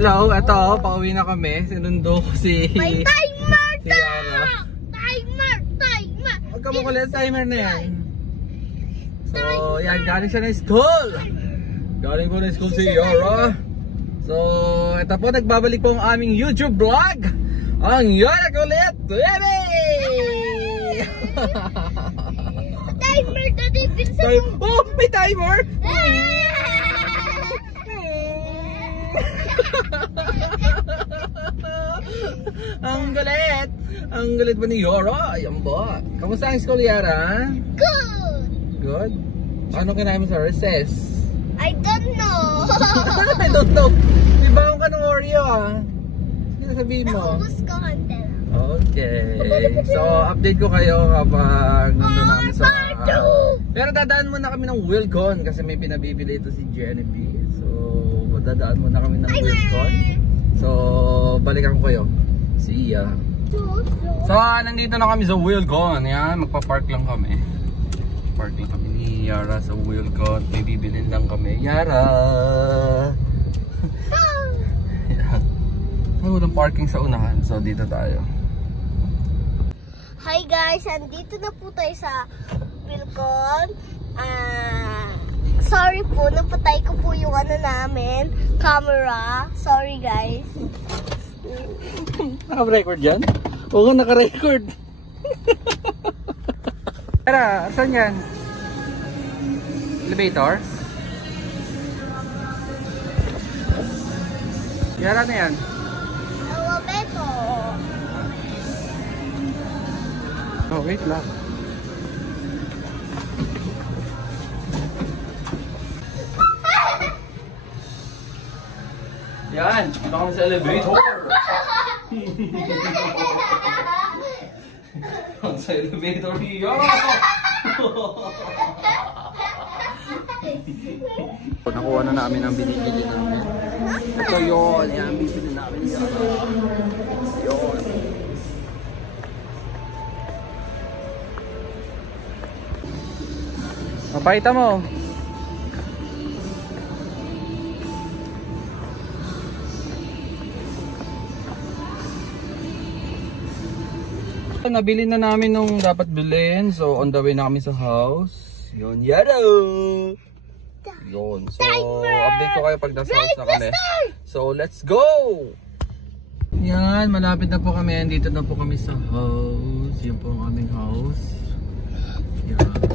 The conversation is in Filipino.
Hello, eto, pauwi na kami. Sinundo ko si... May timer! Si Yara. Timer! Huwag ka makulit, timer na yan. So, yan, galing siya na school. Galing po na school si Yara. So, ito po, nagbabalik po ang aming YouTube vlog. Ang Yara Kulit TV! Timer na din sa... Oh, may timer! Ang galit! Ang galit ba ni Yara? Ayan ba? Kamusta ang school, Yara? Good! Good? Paano kinain mo sa recess? I don't know! I don't know. Di ba ka ng Oreo ah? Ano sabihin mo? Naubos ko konti lang. Okay. So, update ko kayo kapag nandun na kami sa... Pero dadaan muna kami ng Wilcon kasi may pinabibili ito si Genevieve. So, dadaan muna kami ng Wilcon. So, balikan ko kayo. See ya. So, nandito na kami sa Wilcon. Yan, magpa-park lang kami. Park lang kami ni Yara sa Wilcon. May bibilin lang kami. Yara! Yan. Ay, walang parking sa unahan. So, dito tayo. Hi guys! Andito na po tayo sa Wilcon. Sorry po, napatay ko po yung ano namin, camera. Sorry guys. Naka-record yan? Oo, naka-record. Tara, saan yan? Elevator? Yara na yan? Elevator. Oh, wait lang. Yan, dito kami sa elevator. Sa elevator niyo. Nakuha na namin ang binibili namin. Ito yun, yan, binibili namin yan. Yun. Mapahita mo. Nabili na namin nung dapat bilhin. So, on the way na kami sa house. Yun, yada! Yun. So, update ko kayo pag nasa house na kami. So, let's go! Yan, malapit na po kami. Dito na po kami sa house. Yan po ang aming house. Yan.